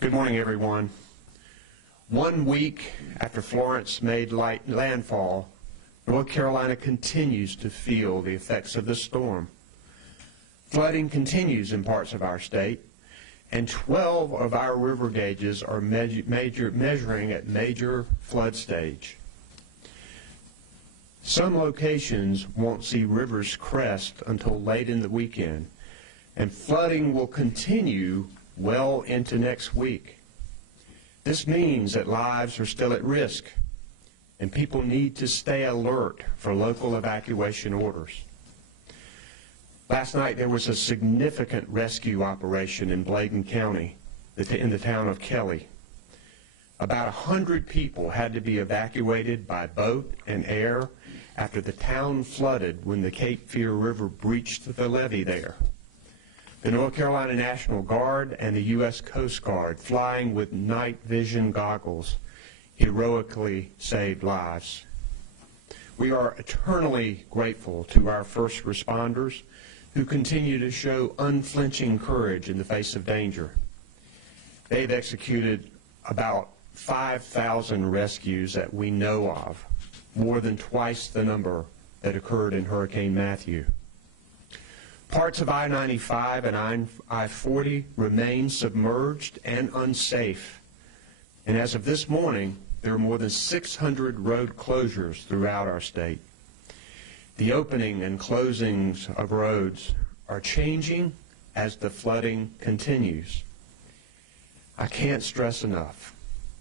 Good morning, everyone. 1 week after Florence made landfall, North Carolina continues to feel the effects of the storm. Flooding continues in parts of our state, and 12 of our river gauges are measuring at major flood stage. Some locations won't see rivers crest until late in the weekend, and flooding will continue well into next week. This means that lives are still at risk, and people need to stay alert for local evacuation orders. Last night there was a significant rescue operation in Bladen County, in the town of Kelly. About 100 people had to be evacuated by boat and air after the town flooded when the Cape Fear River breached the levee there. The North Carolina National Guard and the U.S. Coast Guard, flying with night vision goggles, heroically saved lives. We are eternally grateful to our first responders who continue to show unflinching courage in the face of danger. They've executed about 5,000 rescues that we know of, more than twice the number that occurred in Hurricane Matthew. Parts of I-95 and I-40 remain submerged and unsafe. And as of this morning, there are more than 600 road closures throughout our state. The opening and closings of roads are changing as the flooding continues. I can't stress enough,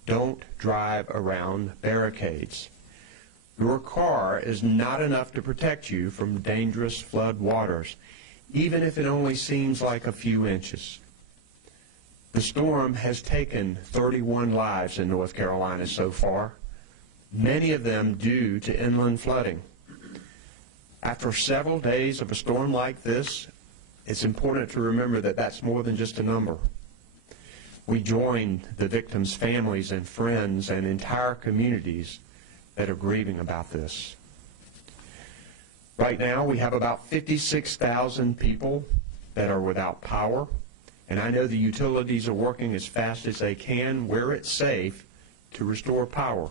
don't drive around barricades. Your car is not enough to protect you from dangerous flood waters, even if it only seems like a few inches. The storm has taken 31 lives in North Carolina so far, many of them due to inland flooding. After several days of a storm like this, it's important to remember that that's more than just a number. We join the victims' families and friends and entire communities that are grieving about this. Right now, we have about 56,000 people that are without power, and I know the utilities are working as fast as they can, where it's safe, to restore power.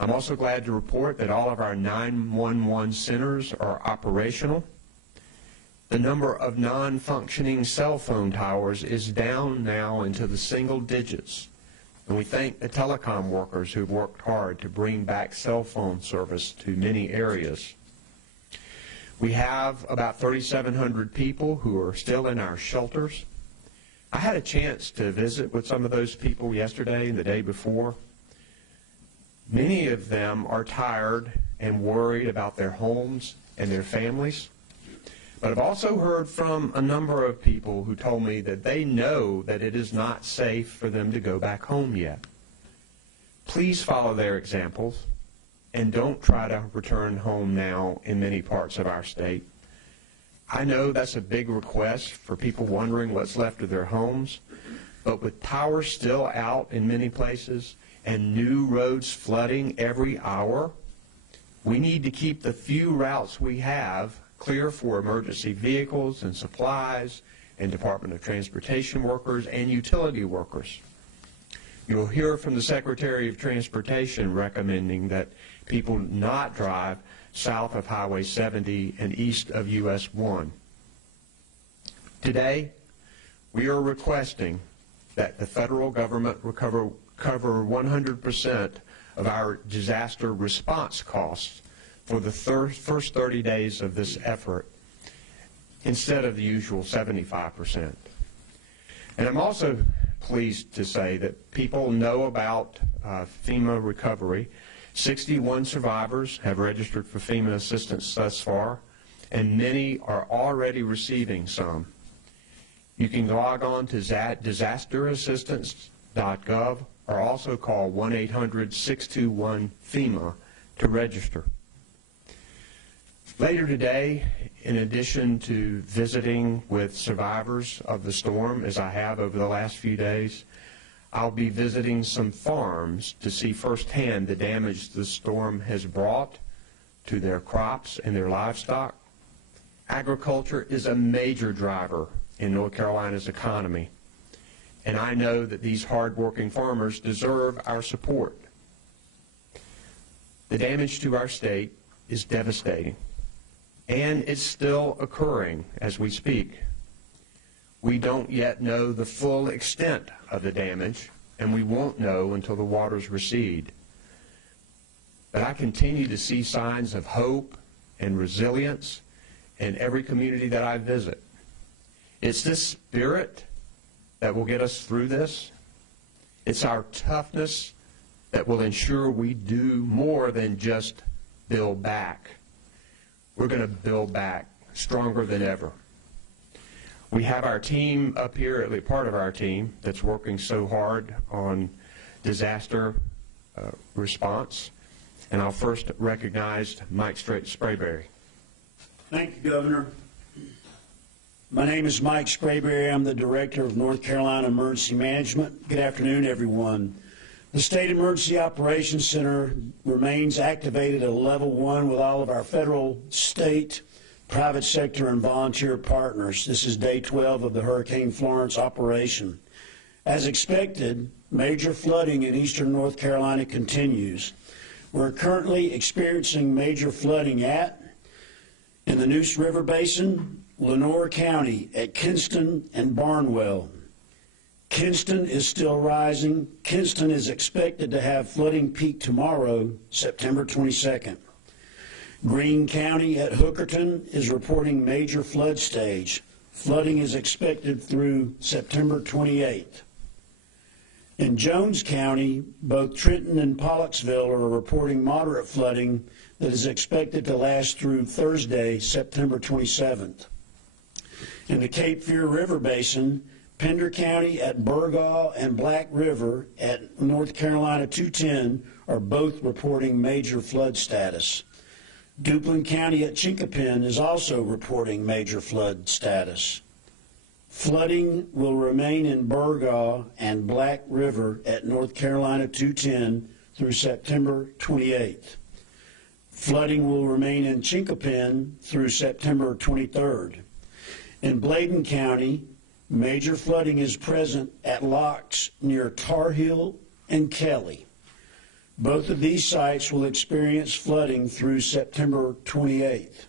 I'm also glad to report that all of our 911 centers are operational. The number of non-functioning cell phone towers is down now into the single digits, and we thank the telecom workers who've worked hard to bring back cell phone service to many areas. We have about 3,700 people who are still in our shelters. I had a chance to visit with some of those people yesterday and the day before. Many of them are tired and worried about their homes and their families. But I've also heard from a number of people who told me that they know that it is not safe for them to go back home yet. Please follow their examples and don't try to return home now in many parts of our state. I know that's a big request for people wondering what's left of their homes, but with power still out in many places and new roads flooding every hour, we need to keep the few routes we have clear for emergency vehicles and supplies and Department of Transportation workers and utility workers. You'll hear from the Secretary of Transportation recommending that people not drive south of Highway 70 and east of US 1. Today, we are requesting that the federal government cover 100% of our disaster response costs for the first 30 days of this effort instead of the usual 75%. And I'm also pleased to say that people know about FEMA recovery. 61 survivors have registered for FEMA assistance thus far, and many are already receiving some. You can log on to disasterassistance.gov or also call 1-800-621-FEMA to register. Later today, in addition to visiting with survivors of the storm, as I have over the last few days, I'll be visiting some farms to see firsthand the damage the storm has brought to their crops and their livestock. Agriculture is a major driver in North Carolina's economy, and I know that these hard-working farmers deserve our support. The damage to our state is devastating, and it's still occurring as we speak. We don't yet know the full extent of the damage, and we won't know until the waters recede. But I continue to see signs of hope and resilience in every community that I visit. It's this spirit that will get us through this. It's our toughness that will ensure we do more than just build back. We're going to build back stronger than ever. We have our team up here, at least part of our team, that's working so hard on disaster response. And I'll first recognize Mike Sprayberry. Thank you, Governor. My name is Mike Sprayberry. I'm the Director of North Carolina Emergency Management. Good afternoon, everyone. The State Emergency Operations Center remains activated at level 1 with all of our federal, state, private sector, and volunteer partners. This is day 12 of the Hurricane Florence operation. As expected, major flooding in eastern North Carolina continues. We're currently experiencing major flooding in the Neuse River Basin, Lenoir County, at Kinston and Barnwell. Kinston is still rising. Kinston is expected to have flooding peak tomorrow, September 22nd. Greene County at Hookerton is reporting major flood stage. Flooding is expected through September 28th. In Jones County, both Trenton and Pollocksville are reporting moderate flooding that is expected to last through Thursday, September 27th. In the Cape Fear River Basin, Pender County at Burgaw and Black River at North Carolina 210 are both reporting major flood status. Duplin County at Chinkapin is also reporting major flood status. Flooding will remain in Burgaw and Black River at North Carolina 210 through September 28th. Flooding will remain in Chinkapin through September 23rd. In Bladen County, major flooding is present at locks near Tar Heel and Kelly. Both of these sites will experience flooding through September 28th.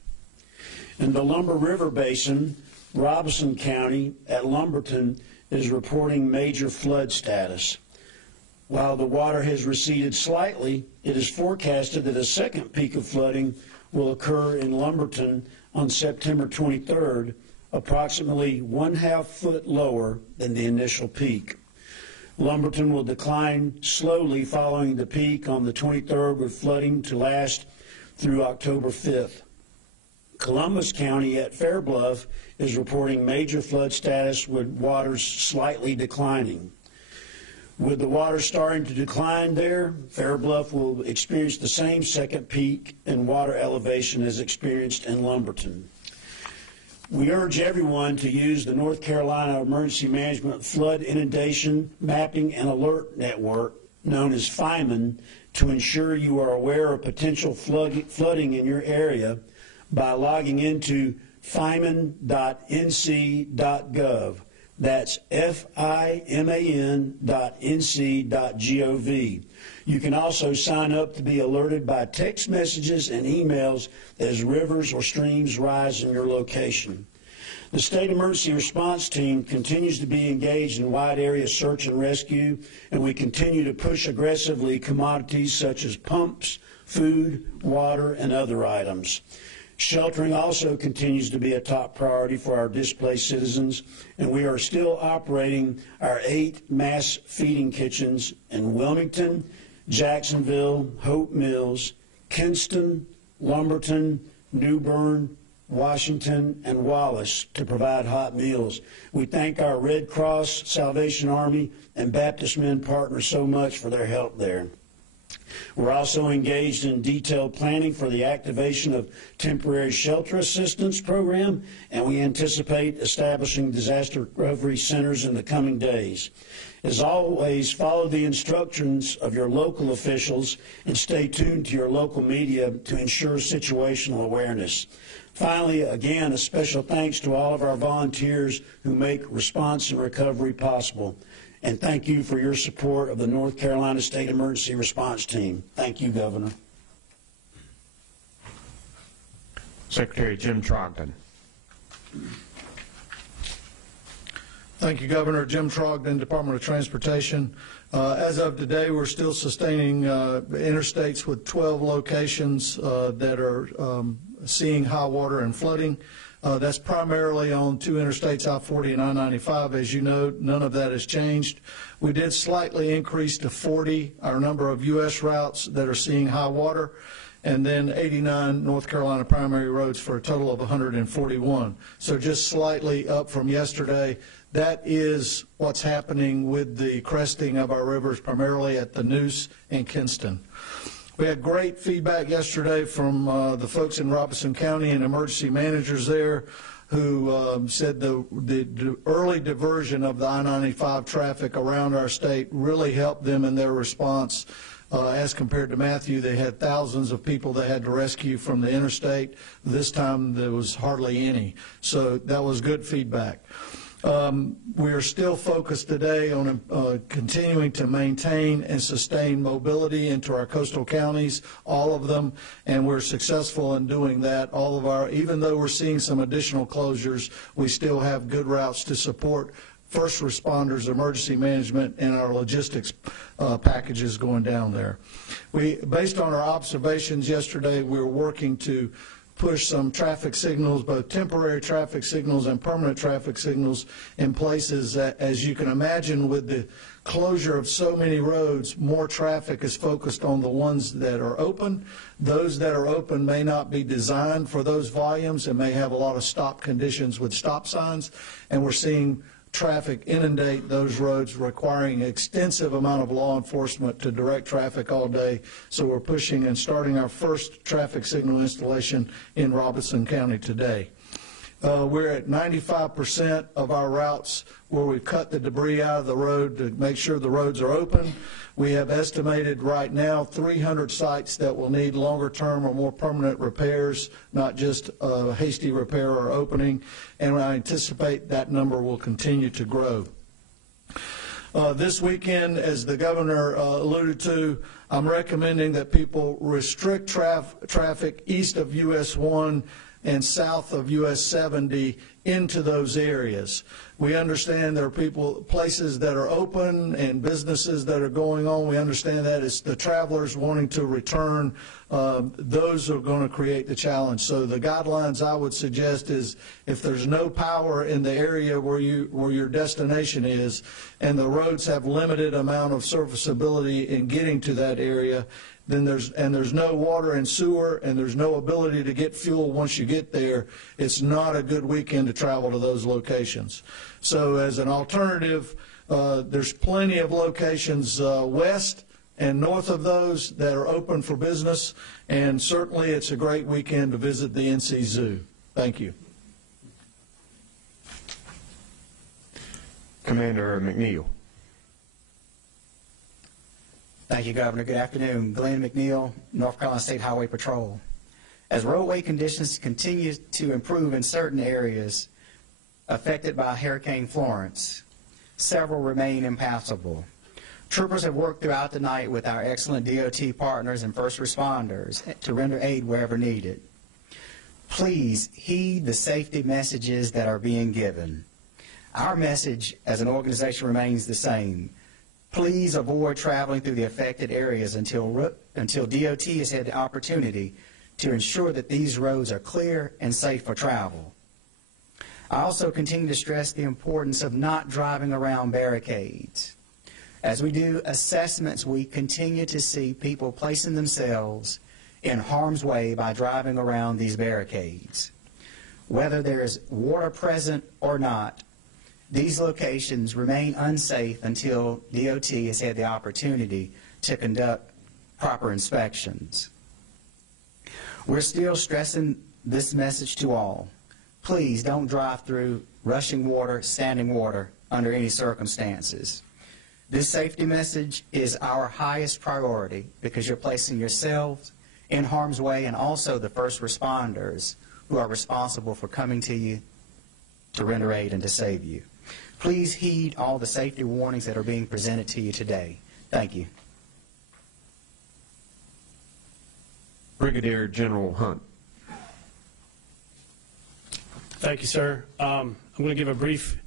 In the Lumber River Basin, Robeson County at Lumberton is reporting major flood status. While the water has receded slightly, it is forecasted that a second peak of flooding will occur in Lumberton on September 23rd, approximately 1/2 foot lower than the initial peak. Lumberton will decline slowly following the peak on the 23rd, with flooding to last through October 5th. Columbus County at Fairbluff is reporting major flood status with waters slightly declining. With the water starting to decline there, Fairbluff will experience the same second peak in water elevation as experienced in Lumberton. We urge everyone to use the North Carolina Emergency Management Flood Inundation Mapping and Alert Network, known as FIMAN, to ensure you are aware of potential flooding in your area by logging into fiman.nc.gov. That's fiman.nc.gov. You can also sign up to be alerted by text messages and emails as rivers or streams rise in your location. The State Emergency Response Team continues to be engaged in wide area search and rescue, and we continue to push aggressively commodities such as pumps, food, water, and other items. Sheltering also continues to be a top priority for our displaced citizens, and we are still operating our 8 mass feeding kitchens in Wilmington, Jacksonville, Hope Mills, Kinston, Lumberton, New Bern, Washington, and Wallace to provide hot meals. We thank our Red Cross, Salvation Army, and Baptist Men partners so much for their help there. We're also engaged in detailed planning for the activation of temporary shelter assistance program, and we anticipate establishing disaster recovery centers in the coming days. As always, follow the instructions of your local officials and stay tuned to your local media to ensure situational awareness. Finally, again, a special thanks to all of our volunteers who make response and recovery possible. And thank you for your support of the North Carolina State Emergency Response Team. Thank you, Governor. Secretary Jim Trogdon. Thank you, Governor. Jim Trogdon, Department of Transportation. As of today, we're still sustaining interstates with 12 locations that are seeing high water and flooding. That's primarily on two interstates, I-40 and I-95. As you know, none of that has changed. We did slightly increase to 40 our number of U.S. routes that are seeing high water, and then 89 North Carolina primary roads for a total of 141. So just slightly up from yesterday. That is what's happening with the cresting of our rivers, primarily at the Neuse and Kinston. We had great feedback yesterday from the folks in Robeson County and emergency managers there who said the early diversion of the I-95 traffic around our state really helped them in their response. As compared to Matthew, they had thousands of people they had to rescue from the interstate. This time there was hardly any. So that was good feedback. We are still focused today on continuing to maintain and sustain mobility into our coastal counties, all of them, and we're successful in doing that. Even though we're seeing some additional closures, we still have good routes to support first responders, emergency management, and our logistics packages going down there. Based on our observations yesterday, we're working to push some traffic signals, both temporary traffic signals and permanent traffic signals, in places that, as you can imagine, with the closure of so many roads, more traffic is focused on the ones that are open. Those that are open may not be designed for those volumes and may have a lot of stop conditions with stop signs, and we're seeing traffic inundate those roads, requiring an extensive amount of law enforcement to direct traffic all day. So we're pushing and starting our first traffic signal installation in Robeson County today. We're at 95% of our routes where we've cut the debris out of the road to make sure the roads are open. We have estimated right now 300 sites that will need longer term or more permanent repairs, not just a hasty repair or opening, and I anticipate that number will continue to grow. This weekend, as the governor alluded to, I'm recommending that people restrict traffic east of US 1 and south of US 70 into those areas. We understand there are places that are open and businesses that are going on. We understand that. It's the travelers wanting to return. Those are going to create the challenge. So the guidelines I would suggest is if there's no power in the area where your destination is and the roads have limited amount of serviceability in getting to that area, then there's no water and sewer and there's no ability to get fuel once you get there, it's not a good weekend to travel to those locations. So as an alternative, there's plenty of locations west and north of those that are open for business, and certainly it's a great weekend to visit the NC Zoo. Thank you. Commander McNeil. Thank you, Governor. Good afternoon. Glenn McNeil, North Carolina State Highway Patrol. As roadway conditions continue to improve in certain areas affected by Hurricane Florence, several remain impassable. Troopers have worked throughout the night with our excellent DOT partners and first responders to render aid wherever needed. Please heed the safety messages that are being given. Our message as an organization remains the same. Please avoid traveling through the affected areas until DOT has had the opportunity to ensure that these roads are clear and safe for travel. I also continue to stress the importance of not driving around barricades. As we do assessments, we continue to see people placing themselves in harm's way by driving around these barricades. Whether there is water present or not, these locations remain unsafe until DOT has had the opportunity to conduct proper inspections. We're still stressing this message to all. Please don't drive through rushing water, standing water under any circumstances. This safety message is our highest priority because you're placing yourselves in harm's way and also the first responders who are responsible for coming to you to render aid and to save you. Please heed all the safety warnings that are being presented to you today. Thank you. Brigadier General Hunt. Thank you, sir. I'm going to give a brief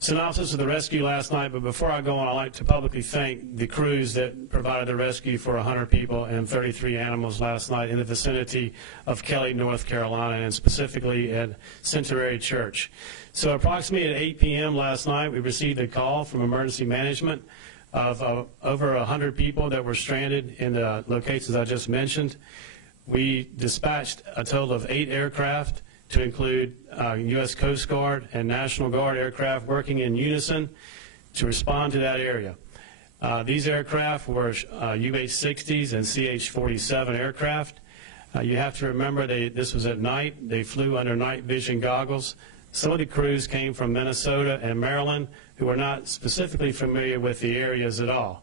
synopsis of the rescue last night, but before I go on, I'd like to publicly thank the crews that provided the rescue for 100 people and 33 animals last night in the vicinity of Kelly, North Carolina, and specifically at Centenary Church. So approximately at 8 p.m. last night, we received a call from emergency management of over 100 people that were stranded in the locations I just mentioned. We dispatched a total of 8 aircraft to include U.S. Coast Guard and National Guard aircraft working in unison to respond to that area. These aircraft were UH-60s and CH-47 aircraft. You have to remember this was at night. They flew under night vision goggles. Some of the crews came from Minnesota and Maryland who were not specifically familiar with the areas at all.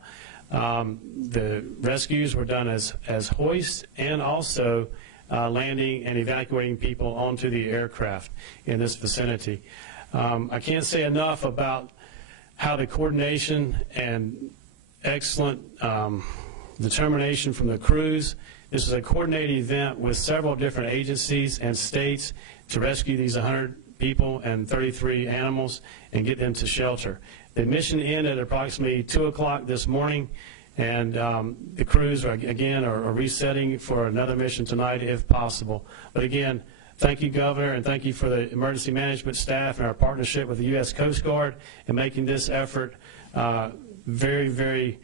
The rescues were done as hoists and also landing and evacuating people onto the aircraft in this vicinity. I can't say enough about how the coordination and excellent determination from the crews. This was a coordinated event with several different agencies and states to rescue these 100 people and 33 animals and get them to shelter. The mission ended at approximately 2 o'clock this morning, and the crews are resetting for another mission tonight if possible. But again, thank you, Governor, and thank you for the emergency management staff and our partnership with the U.S. Coast Guard in making this effort very, very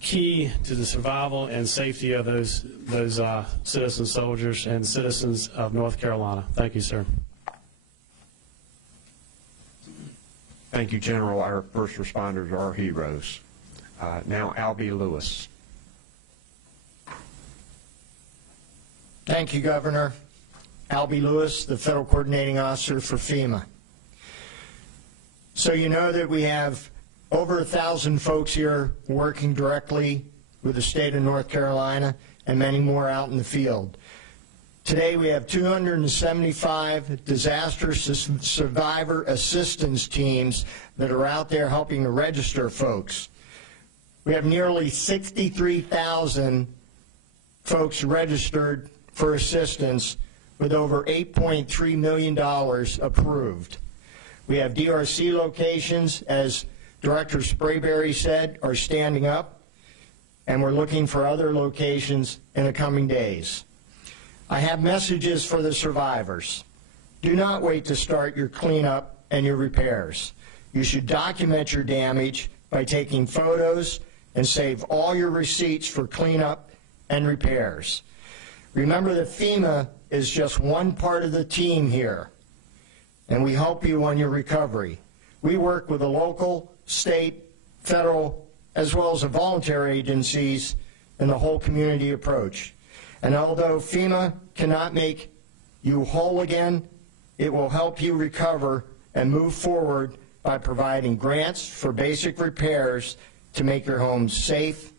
key to the survival and safety of those citizen soldiers and citizens of North Carolina. Thank you, sir. Thank you, General. Our first responders are heroes. Now, Albie Lewis. Thank you, Governor. Albie Lewis, the Federal Coordinating Officer for FEMA. So you know that we have over 1,000 folks here working directly with the state of North Carolina and many more out in the field. Today we have 275 disaster survivor assistance teams that are out there helping to register folks. We have nearly 63,000 folks registered for assistance with over $8.3 million approved. We have DRC locations, as Director Sprayberry said, are standing up, and we're looking for other locations in the coming days. I have messages for the survivors. Do not wait to start your cleanup and your repairs. You should document your damage by taking photos and save all your receipts for cleanup and repairs. Remember that FEMA is just one part of the team here, and we help you on your recovery. We work with the local, state, federal, as well as the voluntary agencies in the whole community approach. And although FEMA cannot make you whole again, it will help you recover and move forward by providing grants for basic repairs to make your home safe,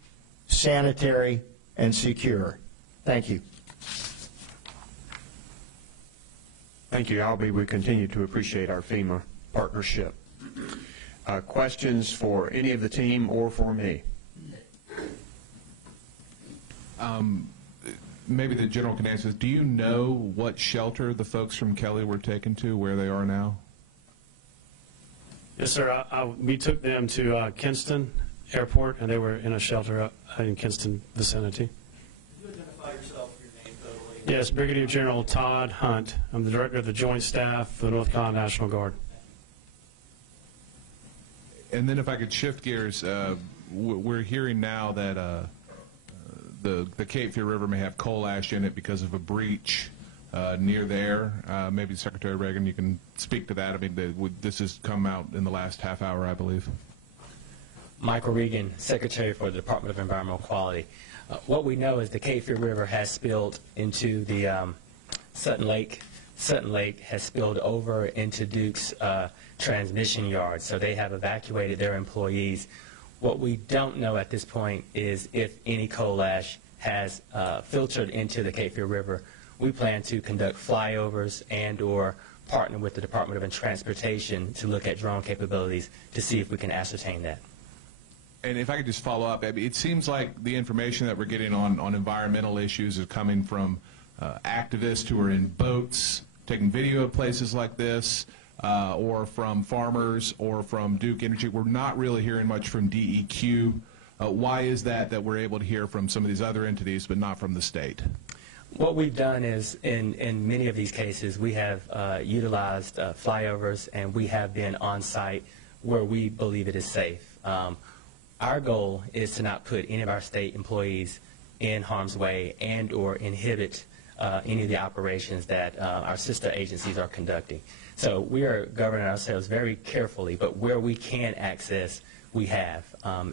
sanitary, and secure. Thank you. Thank you, Albie. We continue to appreciate our FEMA partnership. Questions for any of the team or for me? Maybe the general can answer this. Do you know what shelter the folks from Kelly were taken to, where they are now? Yes, sir. We took them to Kinston Airport, and they were in a shelter up in Kinston vicinity. Could you identify yourself, your name totally? Yes, Brigadier General Todd Hunt. I'm the Director of the Joint Staff for the North Carolina National Guard. And then if I could shift gears, we're hearing now that the Cape Fear River may have coal ash in it because of a breach near there. Maybe Secretary Reagan, you can speak to that. I mean, this has come out in the last half hour, I believe. Michael Regan, Secretary for the Department of Environmental Quality. What we know is the Cape Fear River has spilled into the Sutton Lake. Sutton Lake has spilled over into Duke's transmission yard, so they have evacuated their employees. What we don't know at this point is if any coal ash has filtered into the Cape Fear River. we plan to conduct flyovers and or partner with the Department of Transportation to look at drone capabilities to see if we can ascertain that. And if I could just follow up, I mean, it seems like the information that we're getting on environmental issues is coming from activists who are in boats taking video of places like this, or from farmers or from Duke Energy. We're not really hearing much from DEQ. Why is that we're able to hear from some of these other entities but not from the state? What we've done is, in many of these cases, we have utilized flyovers, and we have been on site where we believe it is safe. Our goal is to not put any of our state employees in harm's way and or inhibit any of the operations that our sister agencies are conducting. So we are governing ourselves very carefully, but where we can access, we have.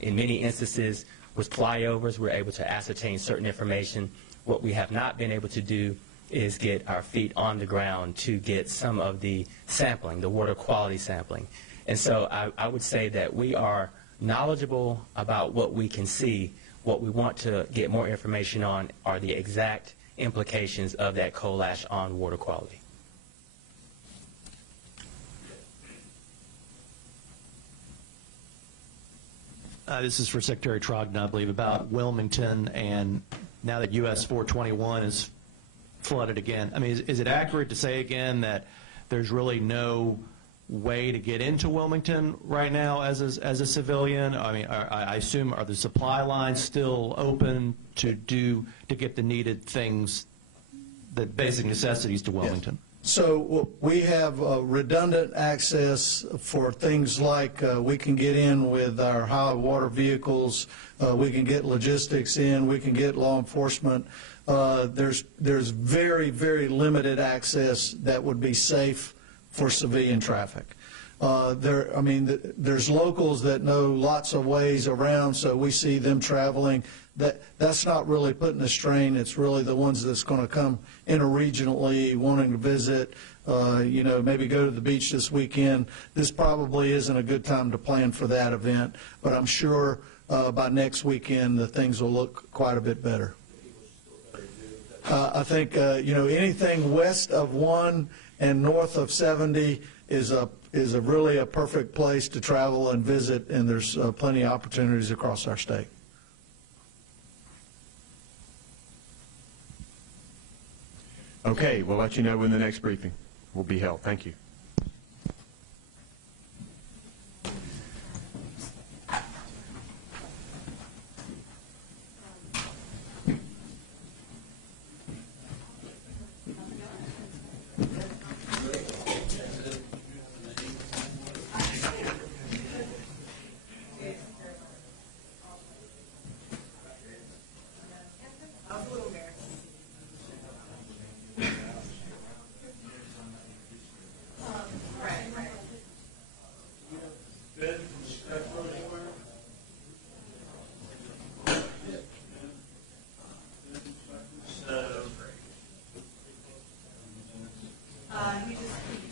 In many instances, with flyovers, we're able to ascertain certain information. What we have not been able to do is get our feet on the ground to get some of the sampling, the water quality sampling. And so I would say that we are knowledgeable about what we can see. What we want to get more information on are the exact implications of that coal ash on water quality. This is for Secretary Trogdon, I believe, about Wilmington, and now that US 421 is flooded again. I mean, is it accurate to say again that there's really no way to get into Wilmington right now as a civilian? I mean, I assume, are the supply lines still open to get the needed things, the basic necessities to Wilmington? Yes. So we have redundant access for things like we can get in with our high water vehicles, we can get logistics in, we can get law enforcement. There's very, very limited access that would be safe for civilian traffic. There's locals that know lots of ways around, so we see them traveling. That's not really putting a strain. It's really the ones that's going to come interregionally, wanting to visit, maybe go to the beach this weekend. This probably isn't a good time to plan for that event, but I'm sure by next weekend the things will look quite a bit better. I think anything west of 1 and north of 70 is really a perfect place to travel and visit, and there's plenty of opportunities across our state. Okay, we'll let you know when the next briefing will be held. Thank you. You just